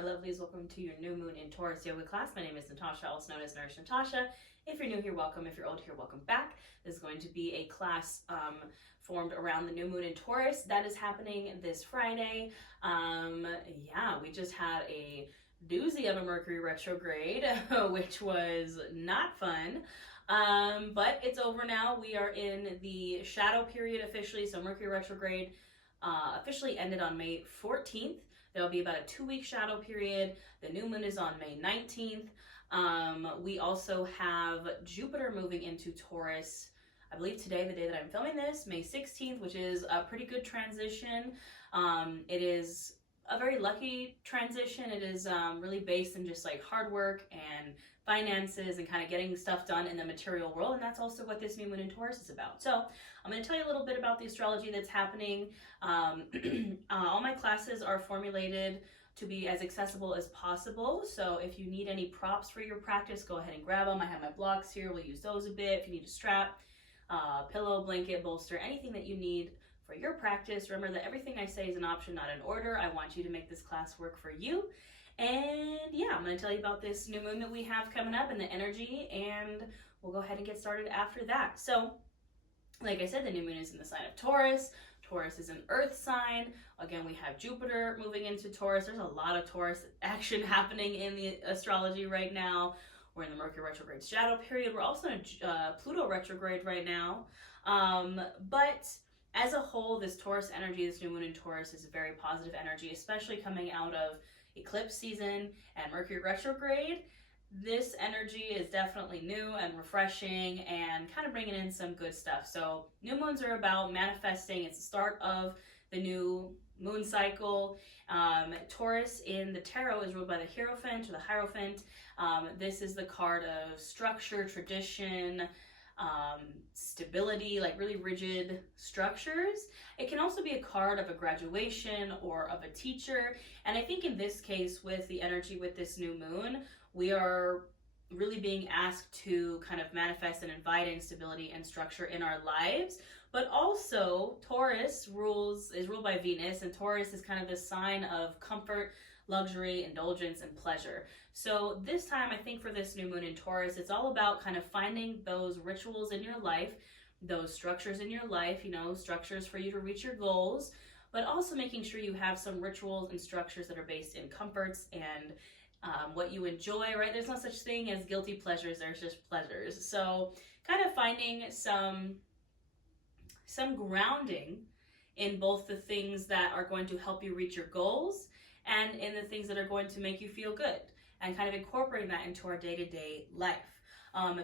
my lovelies. Welcome to your new moon in Taurus yoga class. My name is Natasha, also known as Nurse Natasha. If you're new here, welcome. If you're old here, welcome back. This is going to be a class formed around the new moon in Taurus. That is happening this Friday. We just had a doozy of a Mercury retrograde, which was not fun. But it's over now. We are in the shadow period officially. So Mercury retrograde officially ended on May 14th. There'll be about a 2-week shadow period. The new moon is on May 19th. We also have Jupiter moving into Taurus, I believe today, the day that I'm filming this, May 16th, which is a pretty good transition. It is a very lucky transition. It is really based in just like hard work and finances and kind of getting stuff done in the material world, and that's also what this new moon in Taurus is about. So I'm going to tell you a little bit about the astrology that's happening. All my classes are formulated to be as accessible as possible, so if you need any props for your practice, go ahead and grab them. I have my blocks here. We'll use those a bit. If you need a strap, pillow, blanket, bolster, anything that you need for your practice, remember that everything I say is an option, not an order. I want you to make this class work for you. And yeah, I'm going to tell you about this new moon that we have coming up and the energy, and we'll go ahead and get started after that. So, like I said, the new moon is in the sign of Taurus. Taurus is an earth sign. Again, we have Jupiter moving into Taurus. There's a lot of Taurus action happening in the astrology right now. We're in the Mercury retrograde shadow period. We're also in Pluto retrograde right now. But as a whole, this Taurus energy, this new moon in Taurus, is a very positive energy, especially coming out of eclipse season and Mercury retrograde. This energy is definitely new and refreshing and kind of bringing in some good stuff. So new moons are about manifesting. It's the start of the new moon cycle. Taurus in the tarot is ruled by the Hierophant or the Hierophant. This is the card of structure, tradition, stability, like really rigid structures. It can also be a card of a graduation or of a teacher. And I think in this case, with the energy with this new moon, we are really being asked to kind of manifest and invite in stability and structure in our lives. But also Taurus is ruled by Venus, and Taurus is kind of the sign of comfort, luxury, indulgence, and pleasure. So this time, I think for this new moon in Taurus, it's all about kind of finding those rituals in your life, those structures in your life, structures for you to reach your goals, but also making sure you have some rituals and structures that are based in comforts and what you enjoy, right? There's no such thing as guilty pleasures, there's just pleasures. So kind of finding some grounding in both the things that are going to help you reach your goals and in the things that are going to make you feel good, and kind of incorporating that into our day-to-day life.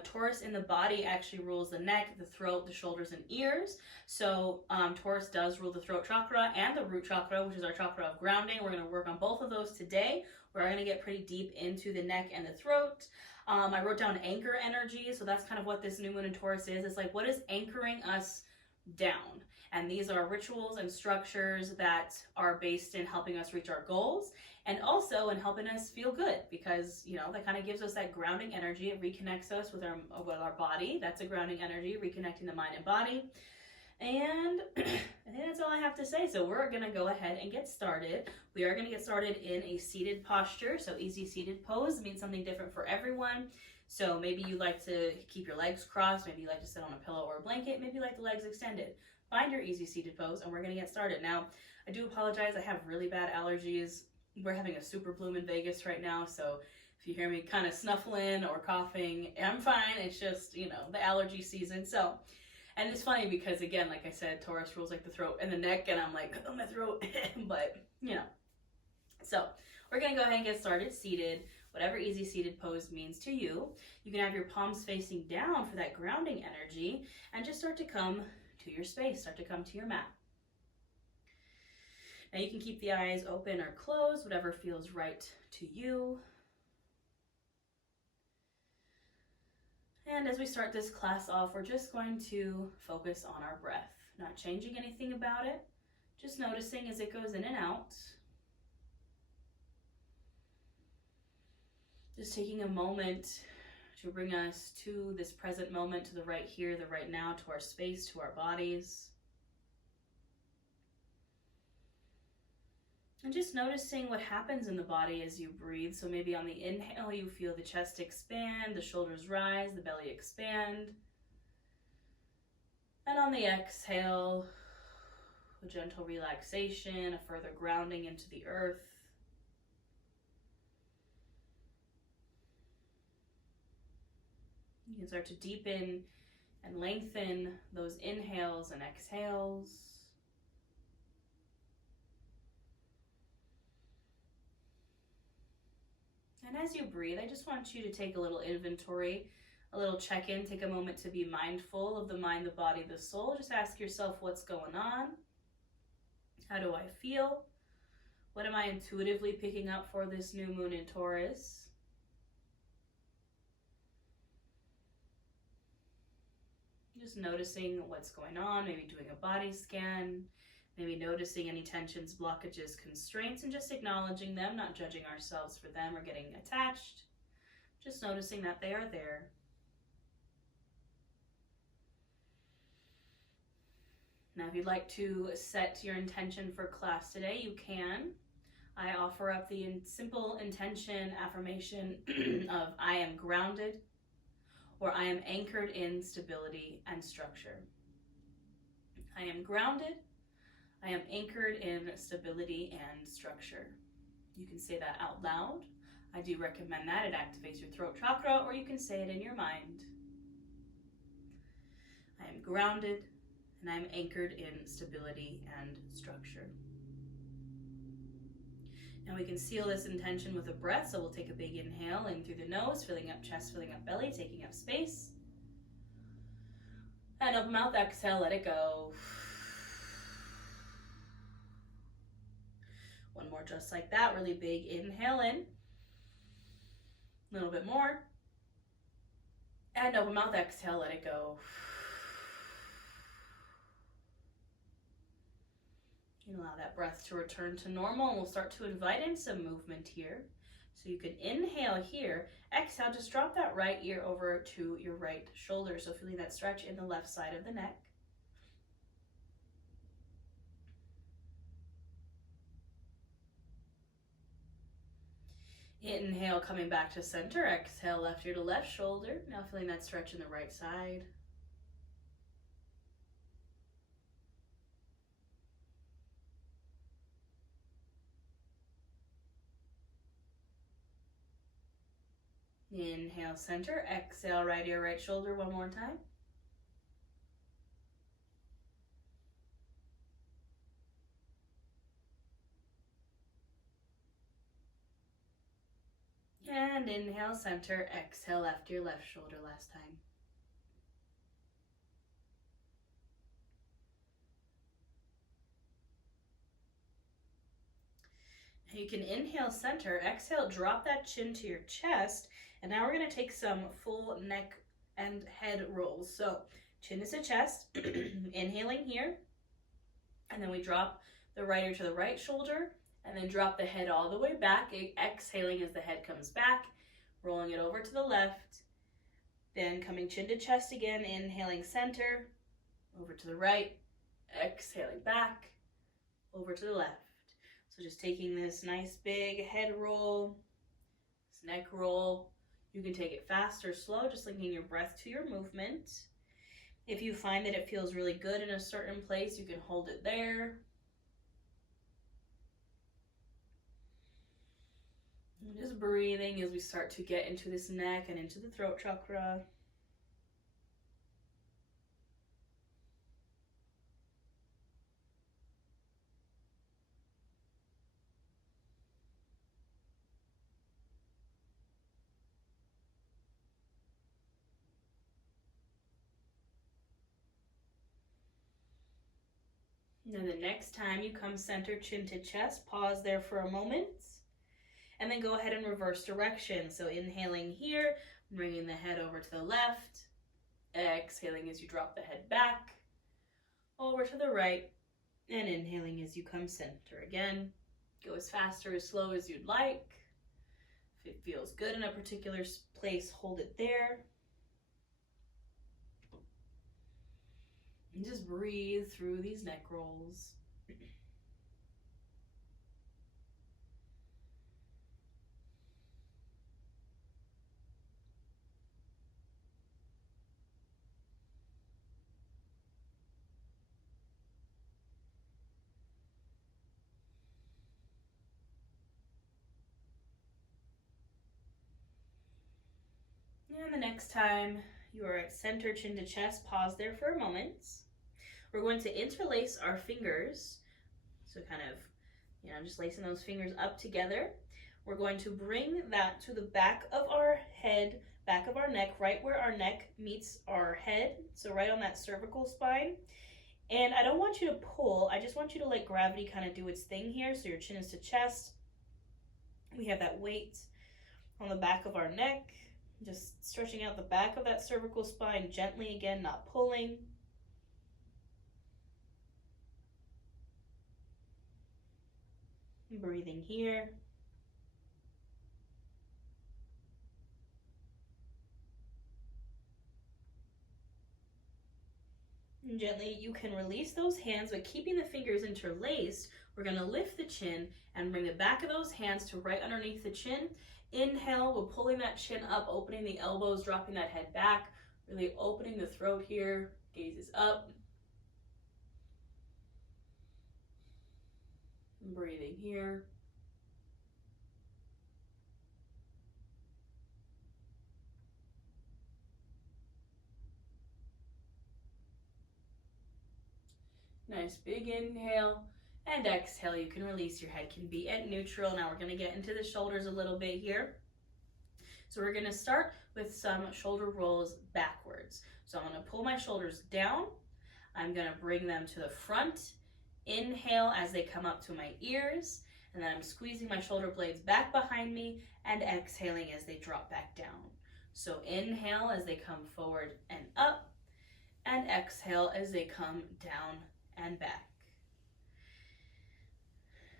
Taurus in the body actually rules the neck, the throat, the shoulders, and ears. So Taurus does rule the throat chakra and the root chakra, which is our chakra of grounding. We're going to work on both of those today. We're going to get pretty deep into the neck and the throat. I wrote down anchor energy, so that's kind of what this new moon in Taurus is. It's like, what is anchoring us down? And these are rituals and structures that are based in helping us reach our goals and also in helping us feel good, because that kind of gives us that grounding energy. It reconnects us with our body. That's a grounding energy, reconnecting the mind and body. And I think that's all I have to say. So we're going to go ahead and get started. We are going to get started in a seated posture. So easy seated pose means something different for everyone. So maybe you like to keep your legs crossed. Maybe you like to sit on a pillow or a blanket. Maybe you like the legs extended. Find your easy seated pose, and we're going to get started. Now, I do apologize. I have really bad allergies. We're having a super bloom in Vegas right now, so if you hear me kind of snuffling or coughing, I'm fine. It's just, the allergy season. So, and it's funny because, again, like I said, Taurus rules like the throat and the neck, and I'm like, oh, my throat, but, So, we're going to go ahead and get started seated. Whatever easy seated pose means to you. You can have your palms facing down for that grounding energy, and just start to come to your space, start to come to your mat. Now you can keep the eyes open or closed, whatever feels right to you. And as we start this class off, we're just going to focus on our breath, not changing anything about it, just noticing as it goes in and out. Just taking a moment to bring us to this present moment, to the right here, the right now, to our space, to our bodies. And just noticing what happens in the body as you breathe. So maybe on the inhale, you feel the chest expand, the shoulders rise, the belly expand. And on the exhale, a gentle relaxation, a further grounding into the earth. You can start to deepen and lengthen those inhales and exhales. And as you breathe, I just want you to take a little inventory, a little check-in, take a moment to be mindful of the mind, the body, the soul. Just ask yourself what's going on. How do I feel? What am I intuitively picking up for this new moon in Taurus? Just noticing what's going on, maybe doing a body scan, maybe noticing any tensions, blockages, constraints, and just acknowledging them, not judging ourselves for them or getting attached. Just noticing that they are there. Now, if you'd like to set your intention for class today, you can. I offer up the simple intention affirmation of I am grounded, or I am anchored in stability and structure. I am grounded, I am anchored in stability and structure. You can say that out loud. I do recommend that. It activates your throat chakra, or you can say it in your mind. I am grounded, and I am anchored in stability and structure. Now we can seal this intention with a breath, so we'll take a big inhale in through the nose, filling up chest, filling up belly, taking up space. And open mouth, exhale, let it go. One more just like that, really big inhale in. A little bit more. And open mouth, exhale, let it go. And allow that breath to return to normal, and we'll start to invite in some movement here. So you can inhale here, exhale, just drop that right ear over to your right shoulder. So feeling that stretch in the left side of the neck. Inhale, coming back to center, exhale, left ear to left shoulder. Now feeling that stretch in the right side. Inhale, center, exhale, right ear, right shoulder, one more time. And inhale, center, exhale, left ear, left shoulder, last time. You can inhale, center, exhale, drop that chin to your chest. And now we're going to take some full neck and head rolls. So chin is to chest, inhaling here. And then we drop the right ear to the right shoulder, and then drop the head all the way back, exhaling as the head comes back, rolling it over to the left. Then coming chin to chest again, inhaling center, over to the right, exhaling back, over to the left. So just taking this nice big head roll, this neck roll. You can take it fast or slow, just linking your breath to your movement. If you find that it feels really good in a certain place, you can hold it there. And just breathing as we start to get into this neck and into the throat chakra. Now the next time you come center, chin to chest, pause there for a moment, and then go ahead and reverse direction. So inhaling here, bringing the head over to the left, exhaling as you drop the head back, over to the right, and inhaling as you come center. Again, go as fast or as slow as you'd like. If it feels good in a particular place, hold it there. And just breathe through these neck rolls. And the next time you are at center, chin to chest, pause there for a moment. We're going to interlace our fingers. So kind of, just lacing those fingers up together. We're going to bring that to the back of our head, back of our neck, right where our neck meets our head. So right on that cervical spine. And I don't want you to pull. I just want you to let gravity kind of do its thing here. So your chin is to chest. We have that weight on the back of our neck. Just stretching out the back of that cervical spine gently, again, not pulling. Breathing here. And gently, you can release those hands, but keeping the fingers interlaced, we're going to lift the chin and bring the back of those hands to right underneath the chin. Inhale, we're pulling that chin up, opening the elbows, dropping that head back, really opening the throat here, gaze is up. Breathing here. Nice big inhale and exhale. You can release, your head can be at neutral. Now we're going to get into the shoulders a little bit here. So we're going to start with some shoulder rolls backwards. So I'm going to pull my shoulders down. I'm going to bring them to the front. Inhale as they come up to my ears. And then I'm squeezing my shoulder blades back behind me and exhaling as they drop back down. So inhale as they come forward and up, and exhale as they come down and back.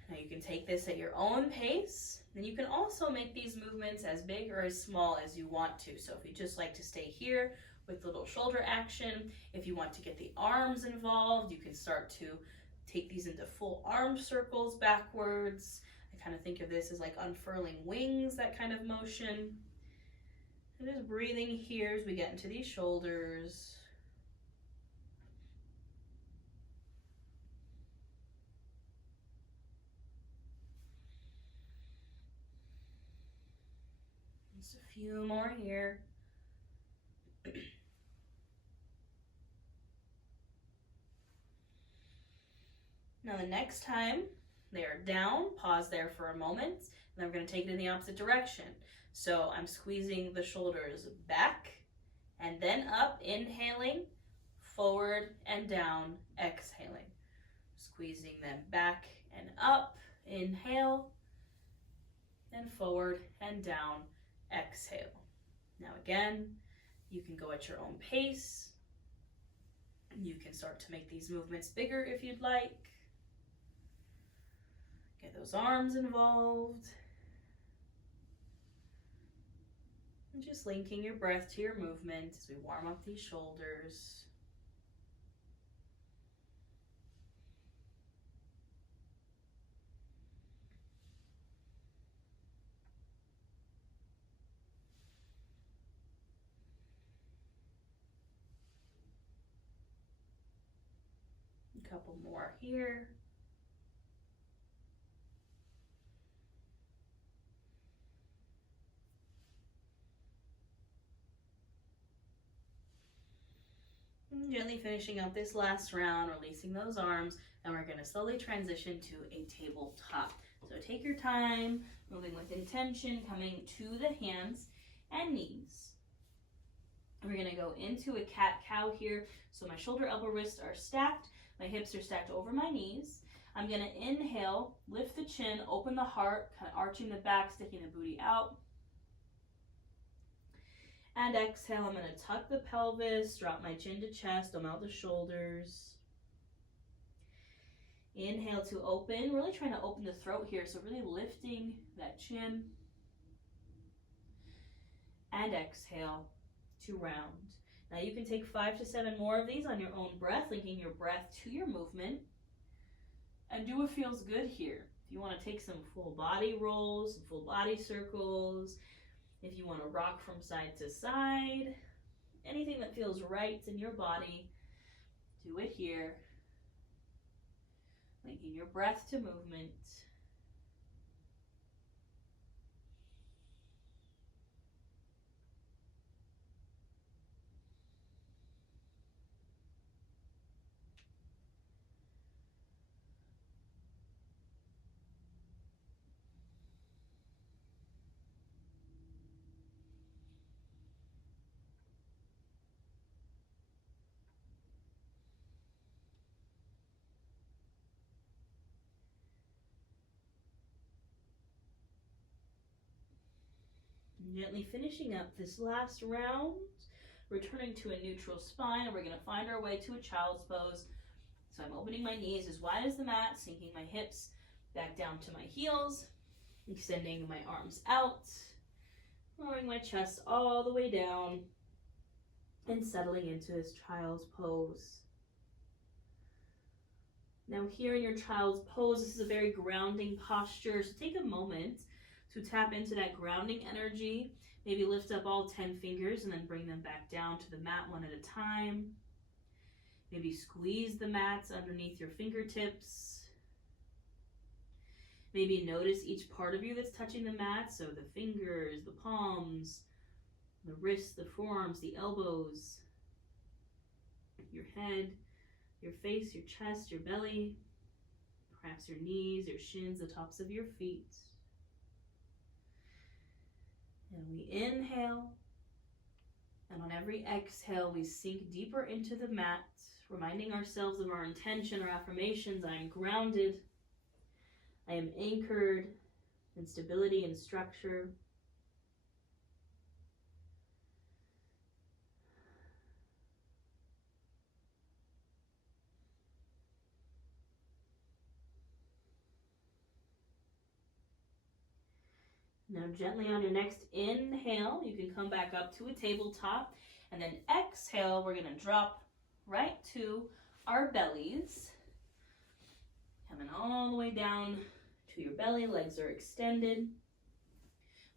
Now you can take this at your own pace. Then you can also make these movements as big or as small as you want to. So if you just like to stay here with the little shoulder action, if you want to get the arms involved, you can start to take these into full arm circles backwards. I kind of think of this as like unfurling wings, that kind of motion. And just breathing here as we get into these shoulders. Just a few more here. Now the next time they are down, pause there for a moment, and then we're going to take it in the opposite direction. So I'm squeezing the shoulders back and then up, inhaling, forward and down, exhaling. Squeezing them back and up, inhale, and forward and down, exhale. Now again, you can go at your own pace. You can start to make these movements bigger if you'd like. Get those arms involved. And just linking your breath to your movement as we warm up these shoulders. A couple more here. Gently finishing up this last round, releasing those arms, and we're going to slowly transition to a tabletop. So take your time, moving with intention, coming to the hands and knees. We're going to go into a cat-cow here. So my shoulder, elbow, wrists are stacked. My hips are stacked over my knees. I'm going to inhale, lift the chin, open the heart, kind of arching the back, sticking the booty out. And exhale, I'm going to tuck the pelvis, drop my chin to chest, dome out the shoulders. Inhale to open, really trying to open the throat here, so really lifting that chin. And exhale to round. Now you can take 5 to 7 more of these on your own breath, linking your breath to your movement. And do what feels good here. If you want to take some full body rolls, some full body circles, if you want to rock from side to side, anything that feels right in your body, do it here. Linking your breath to movement. Gently finishing up this last round, returning to a neutral spine, and we're going to find our way to a child's pose. So I'm opening my knees as wide as the mat, sinking my hips back down to my heels, extending my arms out, lowering my chest all the way down, and settling into this child's pose. Now here in your child's pose, this is a very grounding posture, so take a moment to tap into that grounding energy. Maybe lift up all 10 fingers and then bring them back down to the mat one at a time. Maybe squeeze the mats underneath your fingertips. Maybe notice each part of you that's touching the mat, so the fingers, the palms, the wrists, the forearms, the elbows, your head, your face, your chest, your belly, perhaps your knees, your shins, the tops of your feet. And we inhale, and on every exhale, we sink deeper into the mat, reminding ourselves of our intention, our affirmations. I am grounded. I am anchored in stability and structure. Now gently on your next inhale, you can come back up to a tabletop, and then exhale, we're going to drop right to our bellies. Coming all the way down to your belly, legs are extended.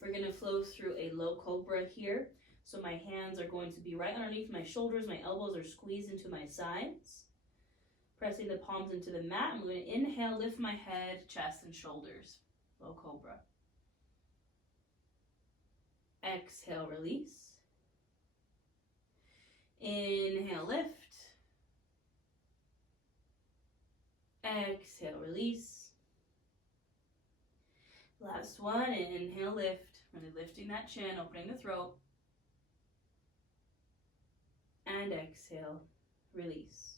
We're going to flow through a low cobra here. So my hands are going to be right underneath my shoulders, my elbows are squeezed into my sides. Pressing the palms into the mat, I'm going to inhale, lift my head, chest, and shoulders. Low cobra. Exhale, release. Inhale, lift. Exhale, release. Last one, inhale, lift. Really lifting that chin, opening the throat. And exhale, release.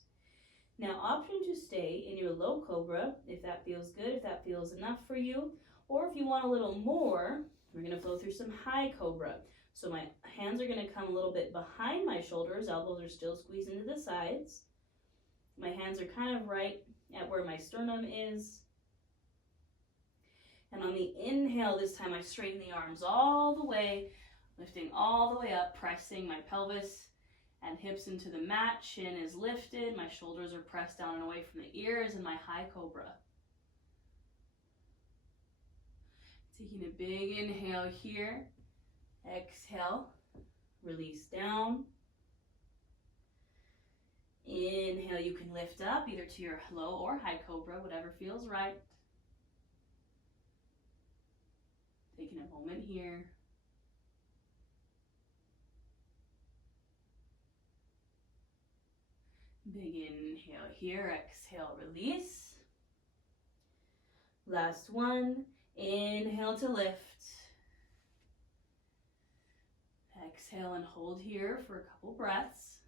Now, option to stay in your low cobra, if that feels good, if that feels enough for you, or if you want a little more, we're going to flow through some high cobra. So my hands are going to come a little bit behind my shoulders, elbows are still squeezed into the sides. My hands are kind of right at where my sternum is. And on the inhale, this time I straighten the arms all the way, lifting all the way up, pressing my pelvis and hips into the mat. Chin is lifted, my shoulders are pressed down and away from the ears, and my high cobra. Taking a big inhale here. Exhale, release down. Inhale, you can lift up either to your low or high cobra, whatever feels right. Taking a moment here. Big inhale here, exhale, release. Last one, inhale to lift. Exhale and hold here for a couple breaths.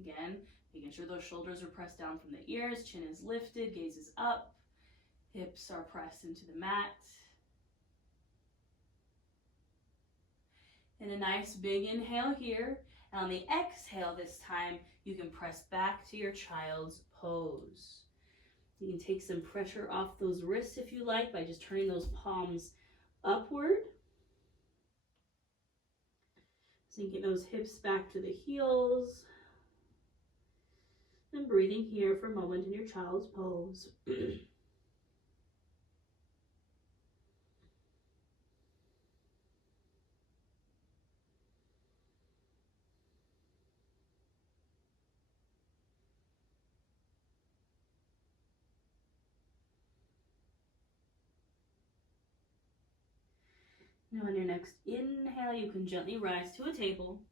Again, making sure those shoulders are pressed down from the ears, chin is lifted, gaze is up, hips are pressed into the mat. And a nice big inhale here. And on the exhale this time, you can press back to your child's pose. You can take some pressure off those wrists if you like by just turning those palms upward. Sinking those hips back to the heels. And breathing here for a moment in your child's pose. Now on your next inhale, you can gently rise to a table.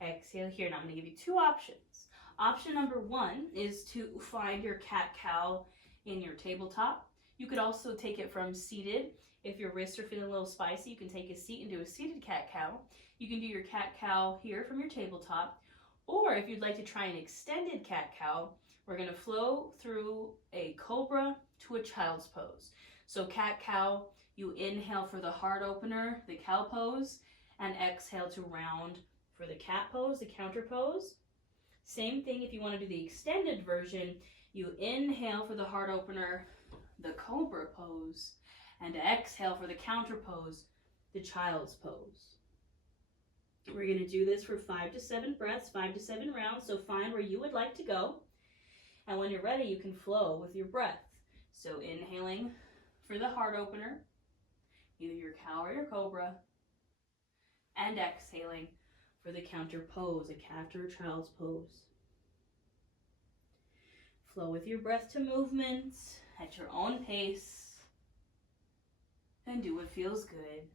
Exhale here. Now I'm going to give you two options. Option number one is to find your cat-cow in your tabletop. You could also take it from seated. If your wrists are feeling a little spicy, you can take a seat and do a seated cat-cow. You can do your cat-cow here from your tabletop. Or if you'd like to try an extended cat-cow, we're going to flow through a cobra to a child's pose. So cat-cow, You inhale for the heart opener, the cow pose, and exhale to round for the cat pose, the counter pose. Same thing if you want to do the extended version. You inhale for the heart opener, the Cobra Pose, and exhale for the counter pose, the Child's Pose. We're going to do this for 5 to 7 breaths, 5 to 7 rounds, so find where you would like to go. And when you're ready, you can flow with your breath. So inhaling for the heart opener, either your cow or your cobra, and exhaling for the counter pose, a cat or child's pose. Flow with your breath to movements at your own pace, and do what feels good.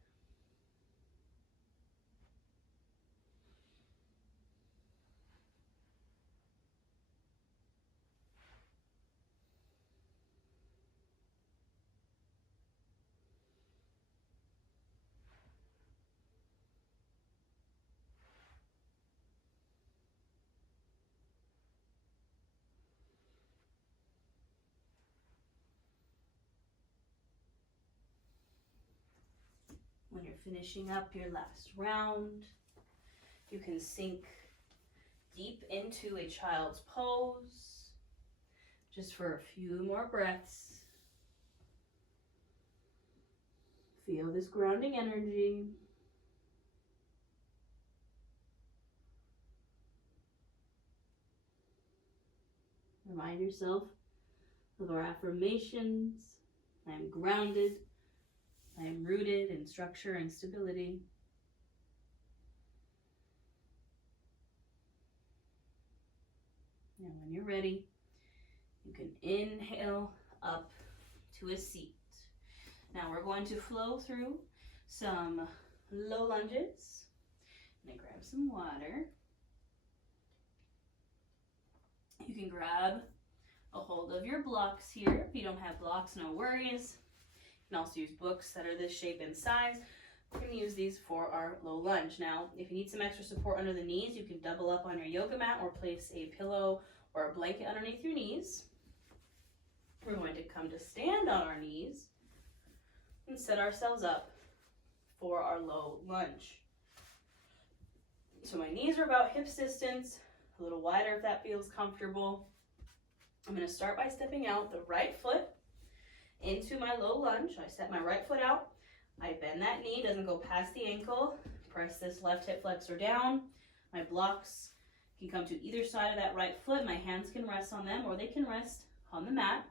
When you're finishing up your last round, you can sink deep into a child's pose, just for a few more breaths. Feel this grounding energy. Remind yourself of our affirmations. I am grounded. I am rooted in structure and stability. And when you're ready, you can inhale up to a seat. Now we're going to flow through some low lunges. I'm going to grab some water. You can grab a hold of your blocks here. If you don't have blocks, no worries. You can also use books that are this shape and size. We're going to use these for our low lunge. Now, if you need some extra support under the knees, you can double up on your yoga mat or place a pillow or a blanket underneath your knees. We're going to come to stand on our knees and set ourselves up for our low lunge. So my knees are about hips distance, a little wider if that feels comfortable. I'm going to start by stepping out the right foot into my low lunge. I step my right foot out. I bend that knee, doesn't go past the ankle. Press this left hip flexor down. My blocks can come to either side of that right foot. My hands can rest on them or they can rest on the mat.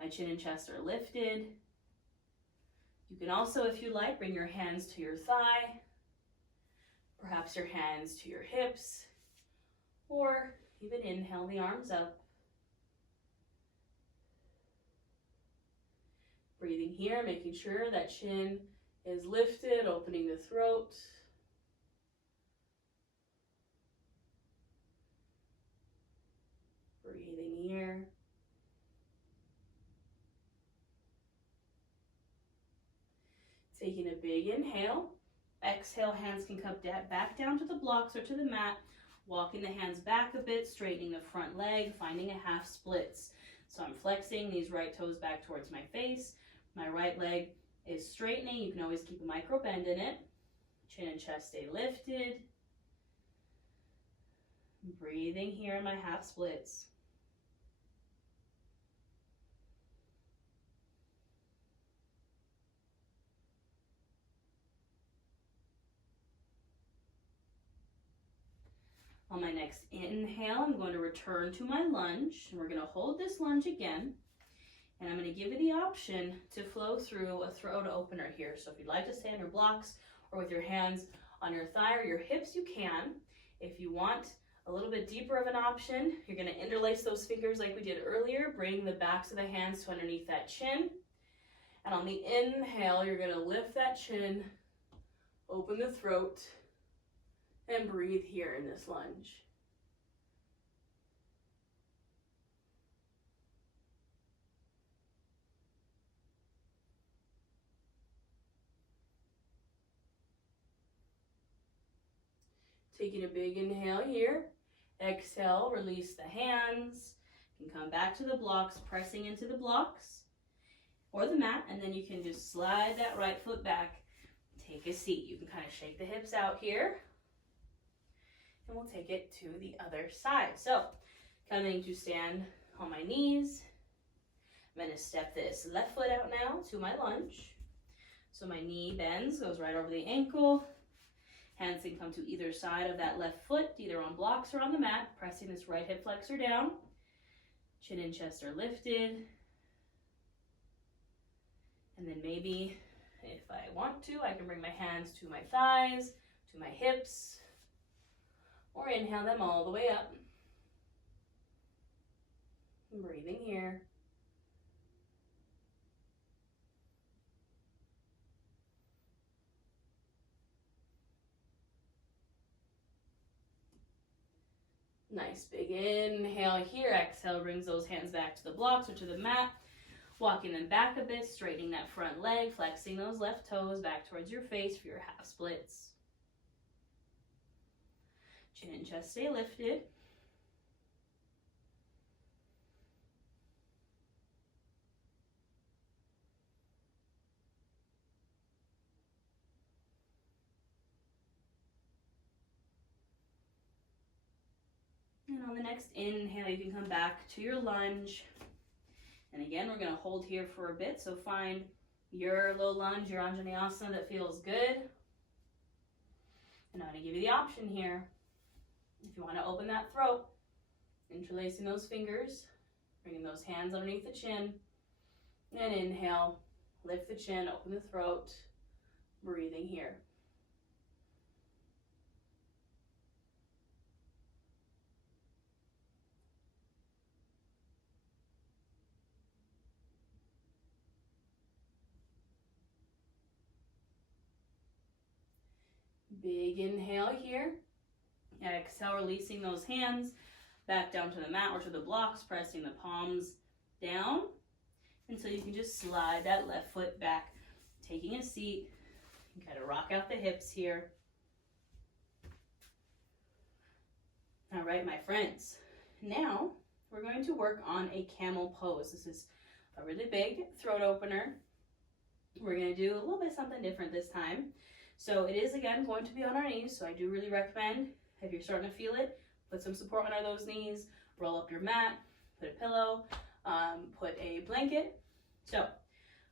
My chin and chest are lifted. You can also, if you like, bring your hands to your thigh, perhaps your hands to your hips, or even inhale the arms up. Breathing here, making sure that chin is lifted, opening the throat. Breathing here. Taking a big inhale. Exhale, hands can come back down to the blocks or to the mat. Walking the hands back a bit, straightening the front leg, finding a half splits. So I'm flexing these right toes back towards my face. My right leg is straightening. You can always keep a micro bend in it. Chin and chest stay lifted. Breathing here in my half splits. On my next inhale, I'm going to return to my lunge. And we're going to hold this lunge again. And I'm going to give you the option to flow through a throat opener here. So if you'd like to stay on your blocks or with your hands on your thigh or your hips, you can. If you want a little bit deeper of an option, you're going to interlace those fingers like we did earlier. Bring the backs of the hands to underneath that chin. And on the inhale, you're going to lift that chin, open the throat, and breathe here in this lunge. Taking a big inhale here. Exhale, release the hands. You can come back to the blocks, pressing into the blocks. or the mat, and then you can just slide that right foot back, take a seat. You can kind of shake the hips out here, and we'll take it to the other side. So coming to stand on my knees, I'm going to step this left foot out now to my lunge. So my knee bends, goes right over the ankle. Hands can come to either side of that left foot, either on blocks or on the mat, pressing this right hip flexor down. Chin and chest are lifted. And then maybe, if I want to, I can bring my hands to my thighs, to my hips, or inhale them all the way up. Breathing here. Nice big inhale here. Exhale, brings those hands back to the blocks or to the mat. Walking them back a bit, straightening that front leg, flexing those left toes back towards your face for your half splits. Chin and chest stay lifted. And on the next inhale, you can come back to your lunge. And again, we're going to hold here for a bit. So find your low lunge, your Anjaneyasana that feels good. And I'm going to give you the option here. If you want to open that throat, interlacing those fingers, bringing those hands underneath the chin. And inhale, lift the chin, open the throat, breathing here. Big inhale here. Exhale, releasing those hands back down to the mat or to the blocks, pressing the palms down until you can just slide that left foot back, taking a seat. You kind of rock out the hips here. All right, my friends. Now we're going to work on a camel pose. This is a really big throat opener. We're going to do a little bit something different this time. So it is, again, going to be on our knees, so I do really recommend, if you're starting to feel it, put some support under those knees, roll up your mat, put a pillow, put a blanket. So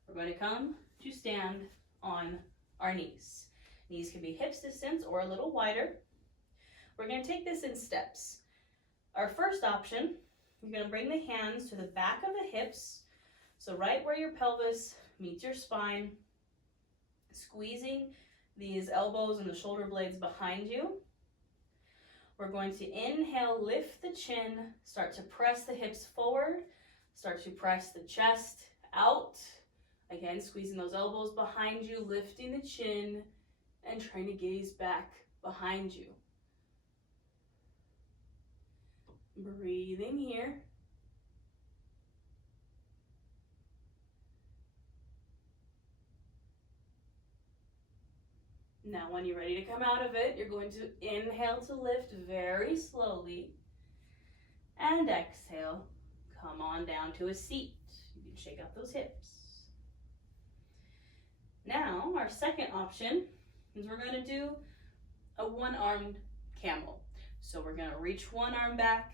we're going to come to stand on our knees. Knees can be hips distance or a little wider. We're going to take this in steps. Our first option, you're going to bring the hands to the back of the hips, so right where your pelvis meets your spine, squeezing these elbows and the shoulder blades behind you. We're going to inhale, lift the chin, start to press the hips forward, start to press the chest out. Again, squeezing those elbows behind you, lifting the chin, and trying to gaze back behind you. Breathing here. Now, when you're ready to come out of it, you're going to inhale to lift very slowly. And exhale, come on down to a seat. You can shake out those hips. Now, our second option is we're going to do a one-armed camel. So we're going to reach one arm back,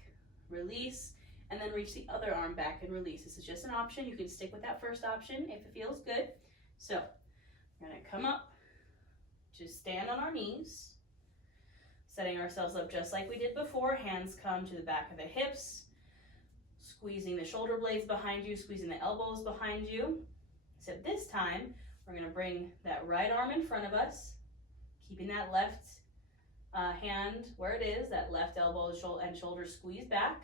release, and then reach the other arm back and release. This is just an option. You can stick with that first option if it feels good. So we're going to come up, just stand on our knees, setting ourselves up just like we did before. Hands come to the back of the hips, squeezing the shoulder blades behind you, squeezing the elbows behind you. So this time, we're going to bring that right arm in front of us, keeping that left hand where it is, that left elbow and shoulder squeeze back.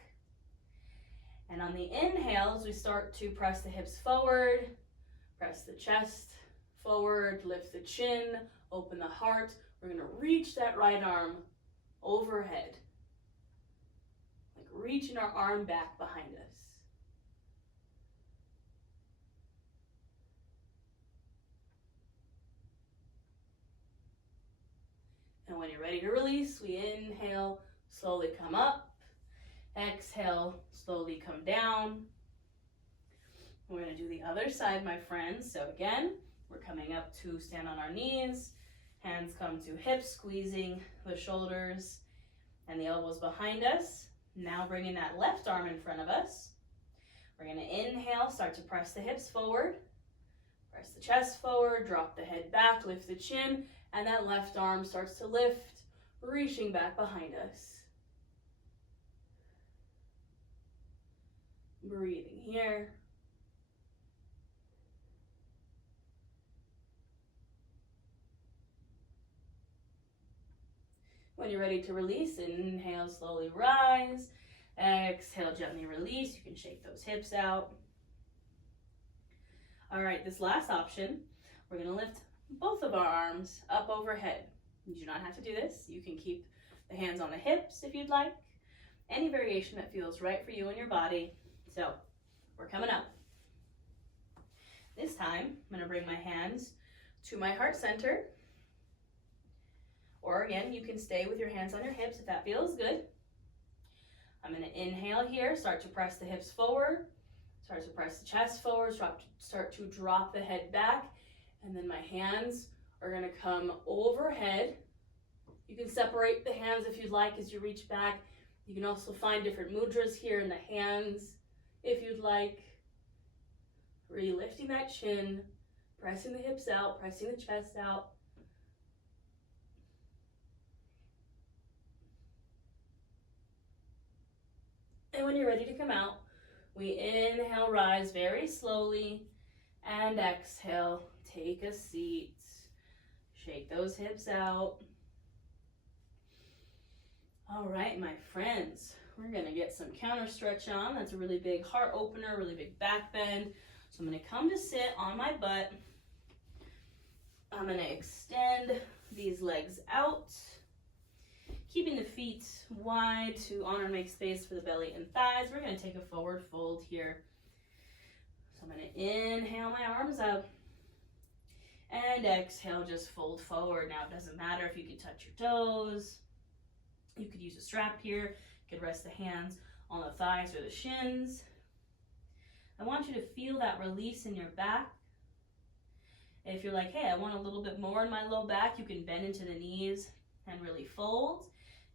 And on the inhales, we start to press the hips forward, press the chest forward, lift the chin, open the heart. We're going to reach that right arm overhead, like reaching our arm back behind us. And when you're ready to release, we inhale, slowly come up. Exhale, slowly come down. We're going to do the other side, my friends. So again, we're coming up to stand on our knees. Hands come to hips, squeezing the shoulders and the elbows behind us. Now bringing that left arm in front of us. We're going to inhale, start to press the hips forward. Press the chest forward, drop the head back, lift the chin, and that left arm starts to lift, reaching back behind us. Breathing here. When you're ready to release, inhale, slowly rise. Exhale, gently release. You can shake those hips out. All right, this last option, we're going to lift both of our arms up overhead. You do not have to do this. You can keep the hands on the hips if you'd like. Any variation that feels right for you and your body. So we're coming up. This time, I'm going to bring my hands to my heart center. Or again, you can stay with your hands on your hips if that feels good. I'm going to inhale here, start to press the hips forward, start to press the chest forward, start to drop the head back, and then my hands are going to come overhead. You can separate the hands if you'd like as you reach back. You can also find different mudras here in the hands if you'd like. Really lifting that chin, pressing the hips out, pressing the chest out. And when you're ready to come out, we inhale, rise very slowly, and exhale, take a seat. Shake those hips out. All right, my friends, we're gonna get some counter stretch on. That's a really big heart opener, really big back bend. So I'm gonna come to sit on my butt. I'm gonna extend these legs out, keeping the feet wide to honor and make space for the belly and thighs. We're going to take a forward fold here. So I'm going to inhale my arms up and exhale, just fold forward. Now it doesn't matter if you can touch your toes. You could use a strap here. You could rest the hands on the thighs or the shins. I want you to feel that release in your back. If you're like, hey, I want a little bit more in my low back, you can bend into the knees and really fold.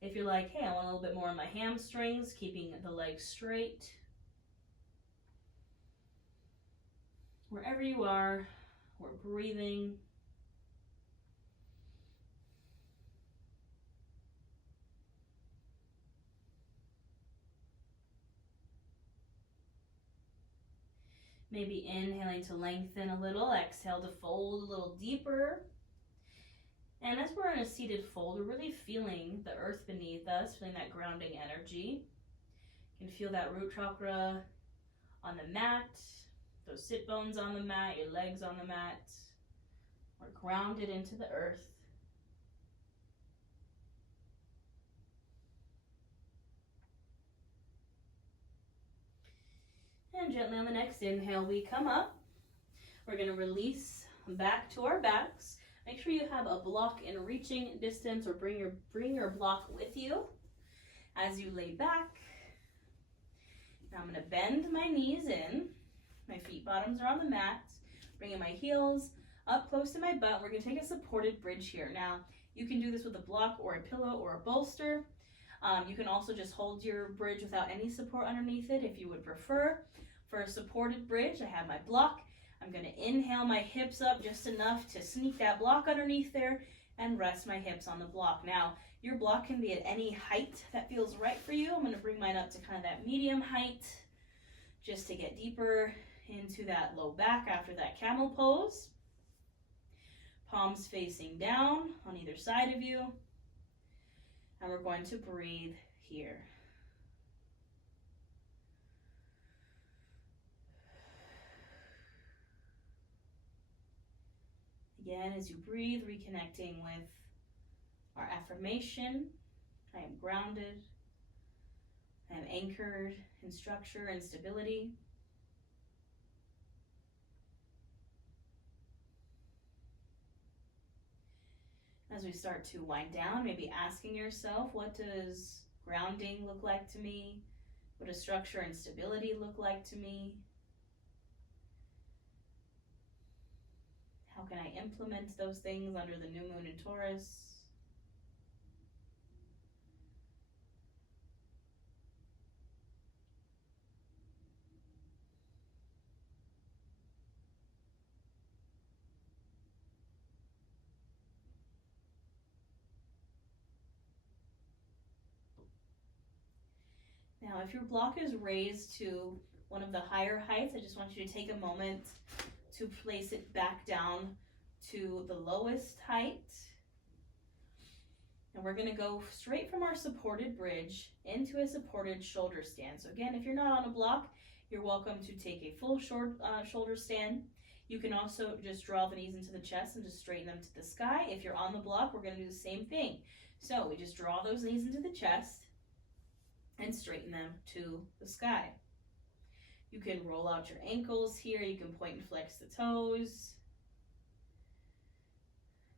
If you're like, hey, I want a little bit more in my hamstrings, keeping the legs straight. Wherever you are, we're breathing. Maybe inhaling to lengthen a little, exhale to fold a little deeper. And as we're in a seated fold, we're really feeling the earth beneath us, feeling that grounding energy. You can feel that root chakra on the mat, those sit bones on the mat, your legs on the mat. We're grounded into the earth. And gently on the next inhale, we come up. We're going to release back to our backs. Make sure you have a block in reaching distance, or bring your block with you as you lay back. Now I'm going to bend my knees in. My feet bottoms are on the mat. Bringing my heels up close to my butt. We're going to take a supported bridge here. Now you can do this with a block or a pillow or a bolster. You can also just hold your bridge without any support underneath it if you would prefer. For a supported bridge, I have my block. I'm going to inhale my hips up just enough to sneak that block underneath there and rest my hips on the block. Now, your block can be at any height that feels right for you. I'm going to bring mine up to kind of that medium height just to get deeper into that low back after that camel pose. Palms facing down on either side of you. And we're going to breathe here. Again, as you breathe, reconnecting with our affirmation. I am grounded. I am anchored in structure and stability. As we start to wind down, maybe asking yourself, what does grounding look like to me? What does structure and stability look like to me? How can I implement those things under the new moon in Taurus? Now, if your block is raised to one of the higher heights, I just want you to take a moment to place it back down to the lowest height. And we're going to go straight from our supported bridge into a supported shoulder stand. So again, if you're not on a block, you're welcome to take a full shoulder stand. You can also just draw the knees into the chest and just straighten them to the sky. If you're on the block, we're going to do the same thing. So we just draw those knees into the chest and straighten them to the sky. You can roll out your ankles here. You can point and flex the toes.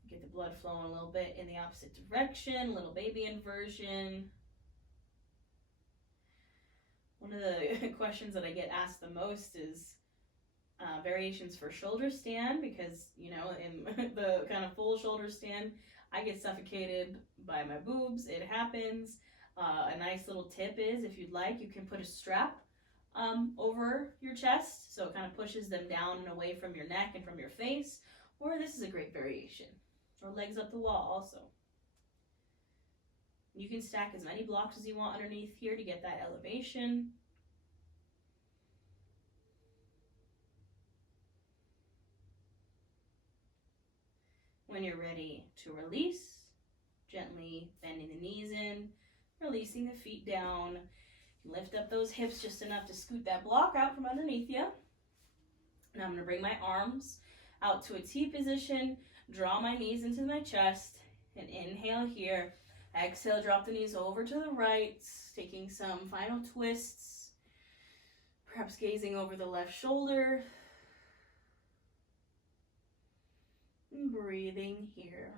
Get the blood flowing a little bit in the opposite direction, little baby inversion. One of the questions that I get asked the most is variations for shoulder stand, because, you know, in the kind of full shoulder stand, I get suffocated by my boobs. It happens. A nice little tip is, if you'd like, you can put a strap over your chest, so it kind of pushes them down and away from your neck and from your face. Or this is a great variation. Or legs up the wall also. You can stack as many blocks as you want underneath here to get that elevation. When you're ready to release, gently bending the knees in, releasing the feet down. Lift up those hips just enough to scoot that block out from underneath you. Now I'm going to bring my arms out to a T position, draw my knees into my chest, and inhale here. Exhale, drop the knees over to the right, taking some final twists, perhaps gazing over the left shoulder. And breathing here.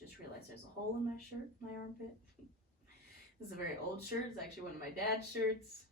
Just realized there's a hole in my shirt, my armpit. This is a very old shirt. It's actually one of my dad's shirts.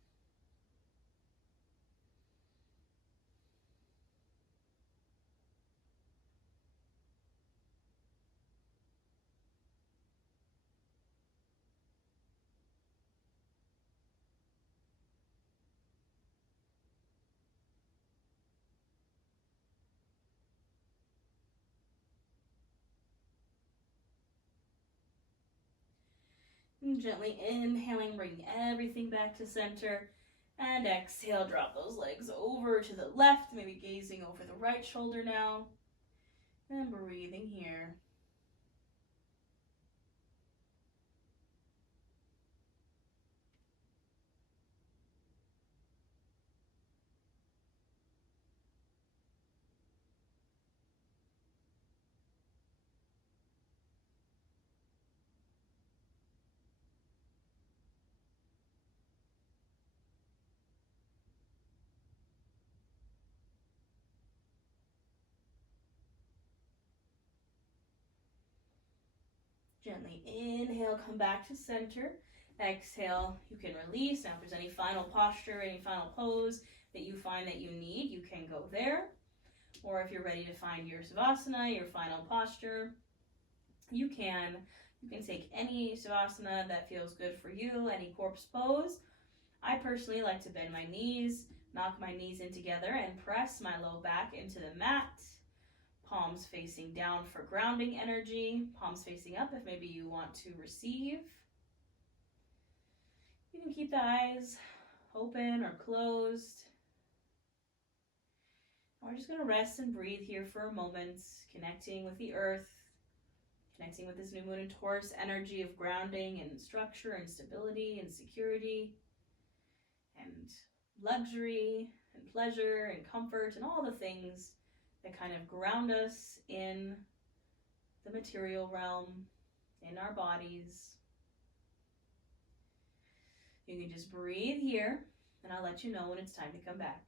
And gently inhaling, bring everything back to center. And exhale, drop those legs over to the left, maybe gazing over the right shoulder now. And breathing here. Gently inhale, come back to center. Exhale, you can release. Now if there's any final posture, any final pose that you find that you need, you can go there. Or if you're ready to find your Savasana, your final posture, you can take any Savasana that feels good for you, any corpse pose. I personally like to bend my knees, knock my knees in together, and press my low back into the mat. Palms facing down for grounding energy, palms facing up if maybe you want to receive. You can keep the eyes open or closed. We're just going to rest and breathe here for a moment, connecting with the earth, connecting with this new moon in Taurus energy of grounding and structure and stability and security and luxury and pleasure and comfort and all the things that kind of ground us in the material realm, in our bodies. You can just breathe here, and I'll let you know when it's time to come back.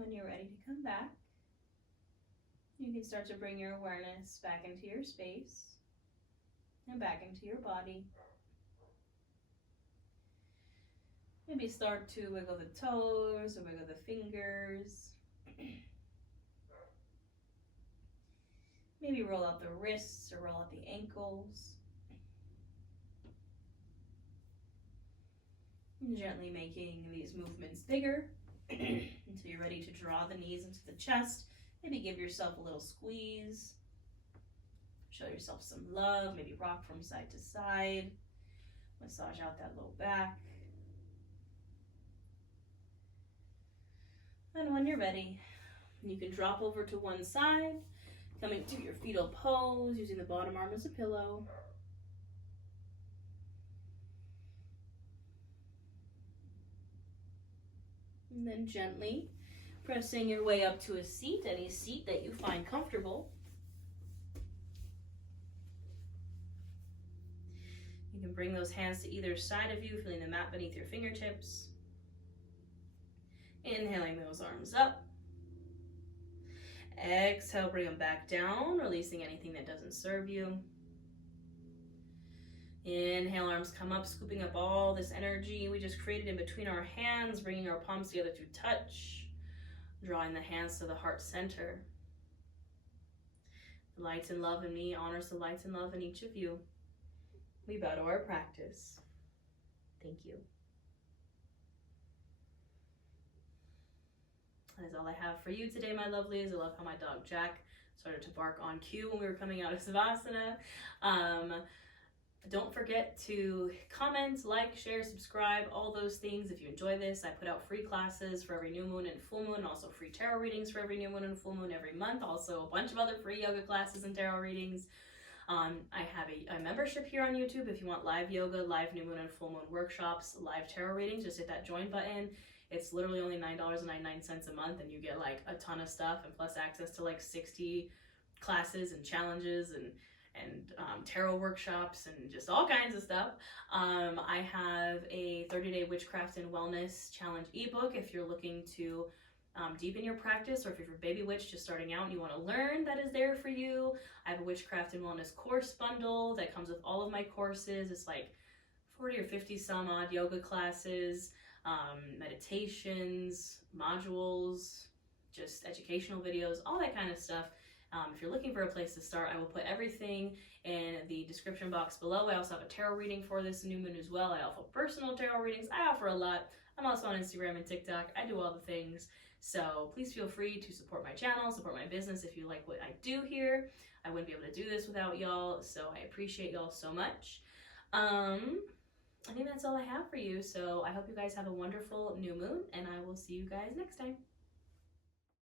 When you're ready to come back, you can start to bring your awareness back into your space and back into your body. Maybe start to wiggle the toes or wiggle the fingers. Maybe roll out the wrists or roll out the ankles. And gently making these movements bigger until you're ready to draw the knees into the chest. Maybe give yourself a little squeeze. Show yourself some love. Maybe rock from side to side. Massage out that low back. And when you're ready, you can drop over to one side, coming to your fetal pose, using the bottom arm as a pillow. And then gently pressing your way up to a seat, any seat that you find comfortable. You can bring those hands to either side of you, feeling the mat beneath your fingertips. Inhaling those arms up. Exhale, bring them back down, releasing anything that doesn't serve you. Inhale, arms come up, scooping up all this energy we just created in between our hands, bringing our palms together to touch, drawing the hands to the heart center. The light and love in me honors the light and love in each of you. We bow to our practice. Thank you. That is all I have for you today, my lovelies. I love how my dog Jack started to bark on cue when we were coming out of Savasana. Don't forget to comment, like, share, subscribe, all those things. If you enjoy this, I put out free classes for every new moon and full moon, also free tarot readings for every new moon and full moon every month. Also a bunch of other free yoga classes and tarot readings. I have a membership here on YouTube. If you want live yoga, live new moon and full moon workshops, live tarot readings, just hit that join button. It's literally only $9.99 a month, and you get like a ton of stuff and plus access to like 60 classes and challenges and tarot workshops and just all kinds of stuff. I have a 30-day witchcraft and wellness challenge ebook if you're looking to deepen your practice, or if you're a baby witch just starting out and you want to learn, that is there for you. I have a witchcraft and wellness course bundle that comes with all of my courses. It's like 40 or 50 some odd yoga classes, meditations, modules, just educational videos, all that kind of stuff. If you're looking for a place to start, I will put everything in the description box below. I also have a tarot reading for this new moon as well. I offer personal tarot readings. I offer a lot. I'm also on Instagram and TikTok. I do all the things. So please feel free to support my channel, support my business if you like what I do here. I wouldn't be able to do this without y'all, so I appreciate y'all so much. I think that's all I have for you. So I hope you guys have a wonderful new moon, and I will see you guys next time.